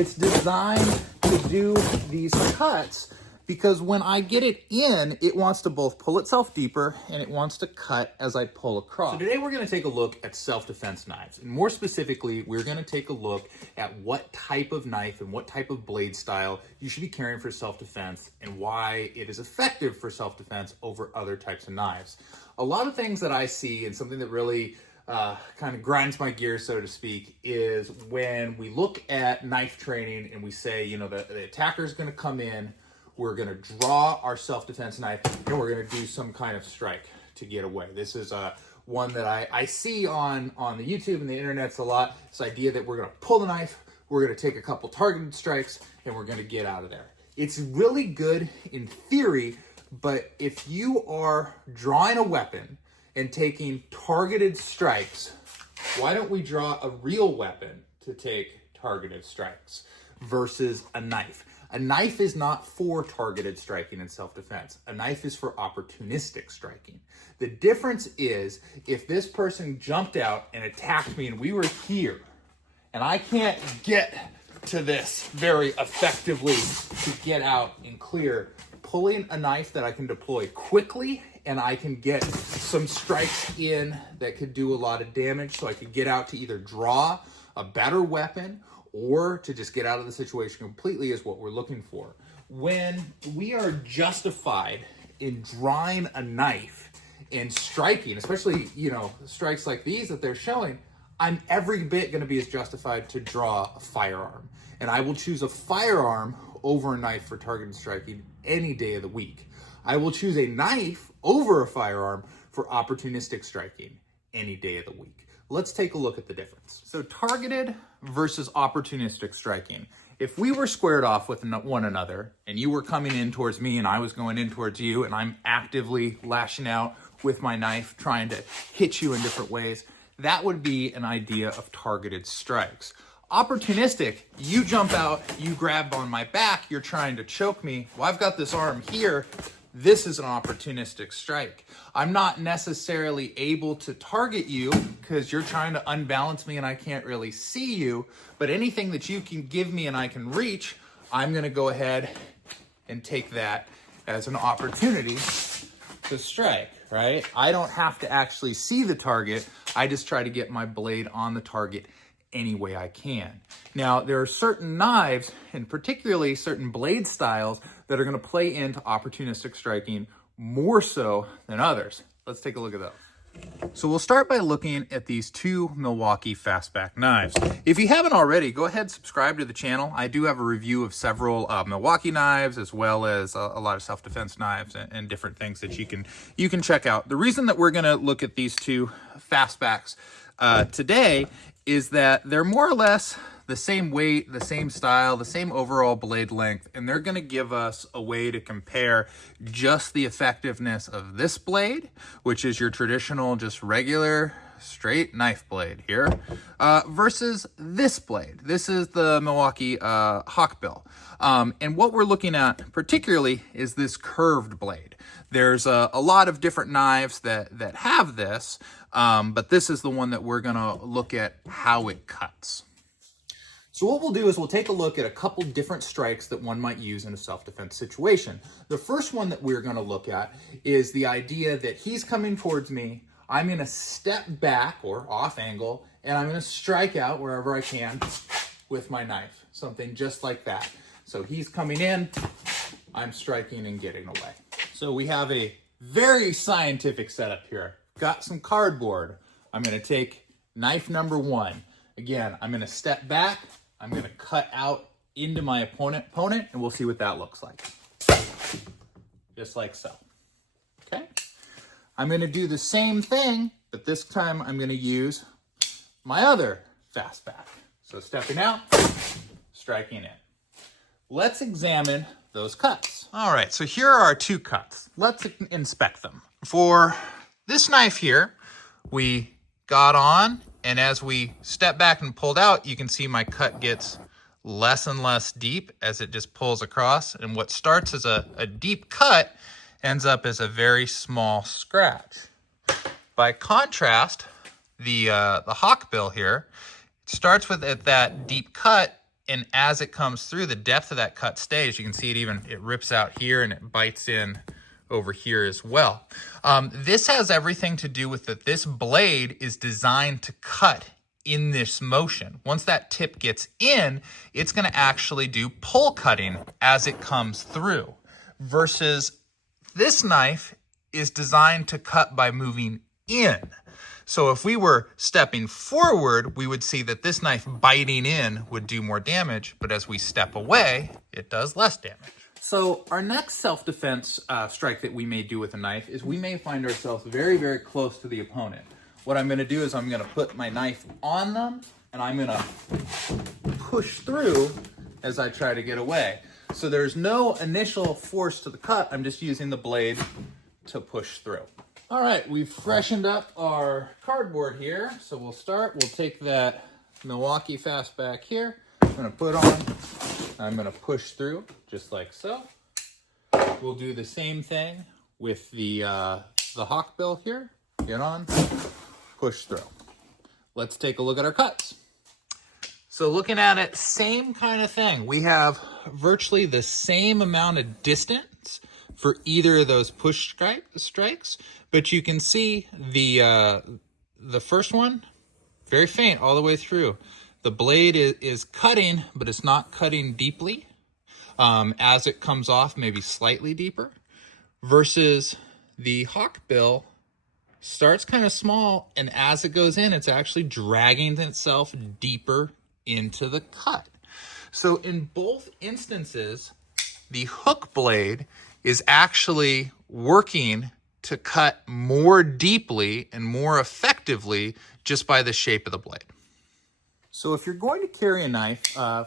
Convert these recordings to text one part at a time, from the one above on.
It's designed to do these cuts because when I get it in, it wants to both pull itself deeper and it wants to cut as I pull across. So today we're going to take a look at self-defense knives. And more specifically, we're going to take a look at what type of knife and what type of blade style you should be carrying for self-defense and why it is effective for self-defense over other types of knives. A lot of things that I see, and something that really kind of grinds my gears, so to speak, is when we look at knife training and we say, you know, the attacker is going to come in, we're going to draw our self-defense knife, and we're going to do some kind of strike to get away. This is one that I see on the YouTube and the internets a lot. This idea that we're going to pull the knife, we're going to take a couple targeted strikes, and we're going to get out of there. It's really good in theory, but if you are drawing a weapon and taking targeted strikes, why don't we draw a real weapon to take targeted strikes versus a knife? A knife is not for targeted striking in self-defense. A knife is for opportunistic striking. The difference is if this person jumped out and attacked me and we were here, and I can't get to this very effectively to get out and clear, pulling a knife that I can deploy quickly and I can get some strikes in that could do a lot of damage, so I could get out to either draw a better weapon or to just get out of the situation completely is what we're looking for. When we are justified in drawing a knife and striking, especially, you know, strikes like these that they're showing, I'm every bit going to be as justified to draw a firearm. And I will choose a firearm over a knife for targeted striking any day of the week. I will choose a knife over a firearm for opportunistic striking any day of the week. Let's take a look at the difference. So targeted versus opportunistic striking. If we were squared off with one another and you were coming in towards me and I was going in towards you and I'm actively lashing out with my knife trying to hit you in different ways, that would be an idea of targeted strikes. Opportunistic, you jump out, you grab on my back, you're trying to choke me. Well, I've got this arm here. This is an opportunistic strike. I'm not necessarily able to target you because you're trying to unbalance me and I can't really see you, but anything that you can give me and I can reach, I'm gonna go ahead and take that as an opportunity to strike, right? I don't have to actually see the target. I just try to get my blade on the target any way I can. Now, there are certain knives, and particularly certain blade styles, that are going to play into opportunistic striking more so than others. Let's take a look at those. So we'll start by looking at these two Milwaukee fastback knives. If you haven't already, go ahead and subscribe to the channel. I do have a review of several Milwaukee knives, as well as a lot of self-defense knives and different things that you can check out. The reason that we're going to look at these two fastbacks today is that they're more or less the same weight, the same style, the same overall blade length, and they're going to give us a way to compare just the effectiveness of this blade, which is your traditional, just regular, straight knife blade here, versus this blade. This is the Milwaukee Hawkbill. And what we're looking at particularly is this curved blade. There's a lot of different knives that have this, but this is the one that we're gonna look at how it cuts. So what we'll do is we'll take a look at a couple different strikes that one might use in a self-defense situation. The first one that we're gonna look at is the idea that he's coming towards me, I'm gonna step back or off angle, and I'm gonna strike out wherever I can with my knife, something just like that. So he's coming in, I'm striking and getting away. So we have a very scientific setup here. Got some cardboard. I'm gonna take knife number one. Again, I'm gonna step back, I'm gonna cut out into my opponent, and we'll see what that looks like. Just like so, okay? I'm gonna do the same thing, but this time I'm gonna use my other fastback. So stepping out, striking in. Let's examine those cuts. All right, so here are our two cuts. Let's inspect them. For this knife here, we got on, and as we step back and pulled out, you can see my cut gets less and less deep as it just pulls across. And what starts as a deep cut ends up as a very small scratch. By contrast, the Hawkbill here, it starts with that deep cut And as it comes through, the depth of that cut stays. You can see it rips out here and it bites in over here as well. This has everything to do with that this blade is designed to cut in this motion. Once that tip gets in, it's going to actually do pull cutting as it comes through, versus this knife is designed to cut by moving in. So if we were stepping forward, we would see that this knife biting in would do more damage, but as we step away, it does less damage. So our next self-defense strike that we may do with a knife is we may find ourselves very, very close to the opponent. What I'm going to do is I'm going to put my knife on them, and I'm going to push through as I try to get away. So there's no initial force to the cut. I'm just using the blade to push through. All right, we've freshened up our cardboard here. So we'll take that Milwaukee Fastback here. I'm going to put on, I'm going to push through just like so. We'll do the same thing with the Hawkbill here. Get on, push through. Let's take a look at our cuts. So looking at it, same kind of thing. We have virtually the same amount of distance for either of those push strikes, but you can see the first one, very faint all the way through. The blade is cutting, but it's not cutting deeply. As it comes off, maybe slightly deeper, versus the Hawkbill starts kind of small, and as it goes in, it's actually dragging itself deeper into the cut. So in both instances, the hook blade is actually working to cut more deeply and more effectively just by the shape of the blade. So if you're going to carry a knife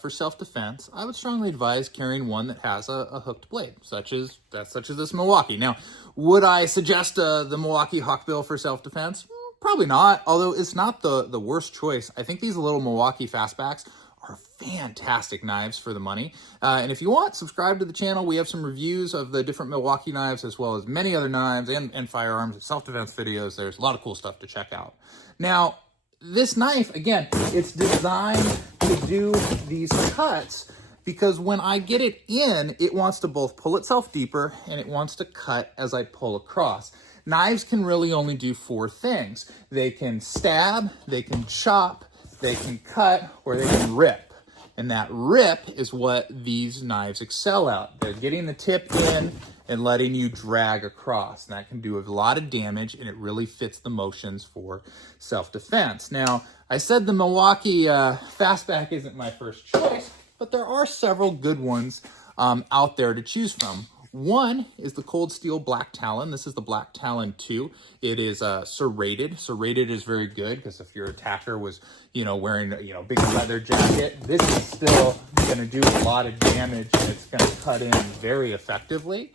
for self-defense, I would strongly advise carrying one that has a hooked blade, such as this Milwaukee. Now, would I suggest the Milwaukee Hawkbill for self-defense? Probably not, although it's not the worst choice. I think these little Milwaukee Fastbacks are fantastic knives for the money. And if you want, subscribe to the channel. We have some reviews of the different Milwaukee knives, as well as many other knives and firearms and self-defense videos. There's a lot of cool stuff to check out. Now, this knife, again, it's designed to do these cuts because when I get it in, it wants to both pull itself deeper and it wants to cut as I pull across. Knives can really only do 4 things. They can stab, they can chop, they can cut, or they can rip. And that rip is what these knives excel at. They're getting the tip in and letting you drag across. And that can do a lot of damage, and it really fits the motions for self-defense. Now, I said the Milwaukee Fastback isn't my first choice, but there are several good ones out there to choose from. One is the Cold Steel Black Talon. This is the Black Talon 2. It is serrated. Serrated is very good because if your attacker was, wearing a big leather jacket, this is still going to do a lot of damage, and it's going to cut in very effectively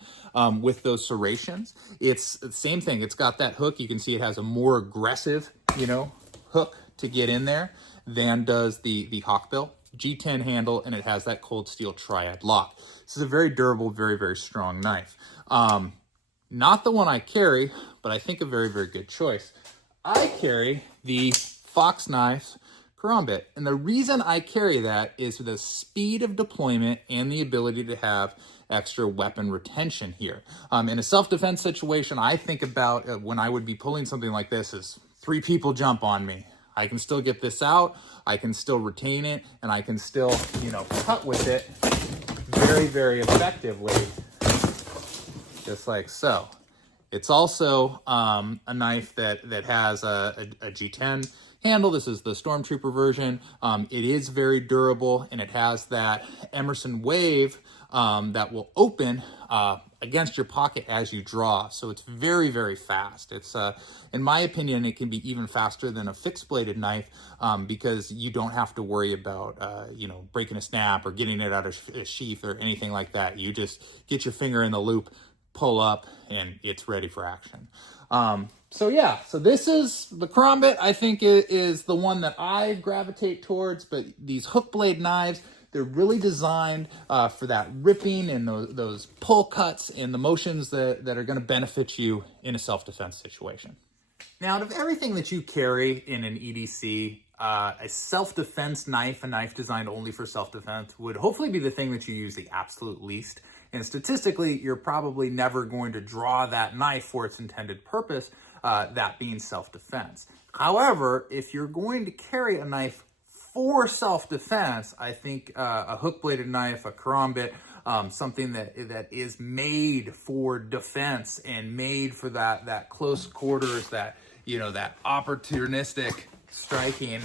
with those serrations. It's the same thing. It's got that hook. You can see it has a more aggressive, hook to get in there than does the Hawkbill. G10 handle, and it has that Cold Steel Triad lock. This is a very durable, very, very strong knife. Not the one I carry, but I think a very, very good choice. I carry the Fox Knives Karambit, and the reason I carry that is the speed of deployment and the ability to have extra weapon retention here. In a self-defense situation, I think about when I would be pulling something like this is 3 people jump on me. I can still get this out, I can still retain it, and I can still, cut with it very, very effectively, just like so. It's also a knife that has a G10 handle. This is the Stormtrooper version. It is very durable, and it has that Emerson Wave that will open against your pocket as you draw. So it's very, very fast. It's, in my opinion, it can be even faster than a fixed bladed knife because you don't have to worry about, breaking a snap or getting it out of a sheath or anything like that. You just get your finger in the loop, pull up, and it's ready for action. So this is the Karambit. I think is the one that I gravitate towards, but these hook blade knives, they're really designed for that ripping and those pull cuts and the motions that are going to benefit you in a self-defense situation. Now, out of everything that you carry in an EDC, a self-defense knife, a knife designed only for self-defense, would hopefully be the thing that you use the absolute least. And statistically, you're probably never going to draw that knife for its intended purpose, that being self-defense. However, if you're going to carry a knife for self-defense, I think a hook-bladed knife, a karambit, something that is made for defense and made for that close quarters, that, you know, that opportunistic striking,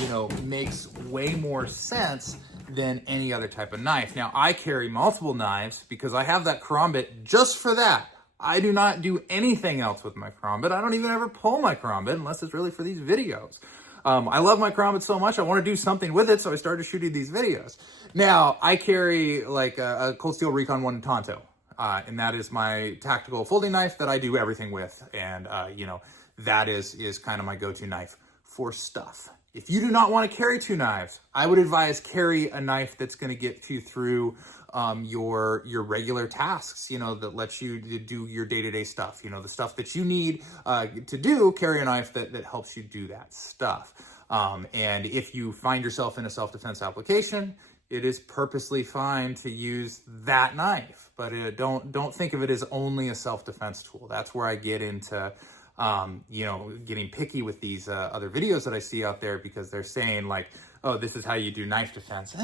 you know, makes way more sense than any other type of knife. Now, I carry multiple knives because I have that karambit just for that. I do not do anything else with my karambit. I don't even ever pull my karambit unless it's really for these videos. I love my karambit so much, I want to do something with it, so I started shooting these videos. Now, I carry like a Cold Steel Recon 1 Tonto, and that is my tactical folding knife that I do everything with, and you know, that is kind of my go-to knife for stuff. If you do not want to carry two knives, I would advise carry a knife that's going to get you through your regular tasks, you know, that lets you do your day-to-day stuff, you know, the stuff that you need to do. Carry a knife that helps you do that stuff. And if you find yourself in a self-defense application, it is purposely fine to use that knife, but don't think of it as only a self-defense tool. That's where I get into you know, getting picky with these other videos that I see out there, because they're saying like, oh, this is how you do knife defense.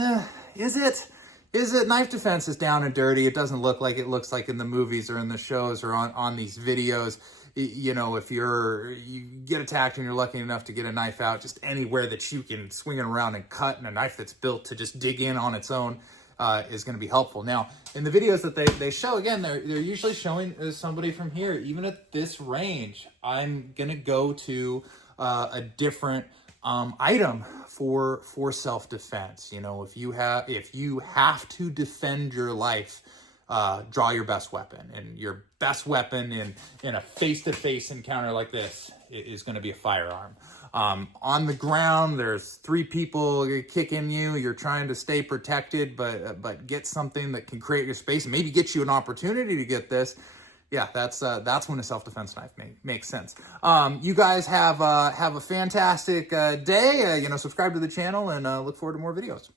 Is it? Is it? Knife defense is down and dirty. It doesn't look like it looks like in the movies or in the shows or on these videos. You know, if you get attacked and you're lucky enough to get a knife out, just anywhere that you can swing it around and cut, and a knife that's built to just dig in on its own is going to be helpful. Now, in the videos that they show, again, they're usually showing somebody from here. Even at this range, I'm going to go to a different item for self-defense. You know, if you have to defend your life, draw your best weapon, and your best weapon in a face-to-face encounter like this is going to be a firearm. On the ground, there's three people kicking you. You're trying to stay protected, but get something that can create your space and maybe get you an opportunity to get this. Yeah, that's when a self-defense knife makes sense. You guys have a fantastic day. You know, subscribe to the channel and look forward to more videos.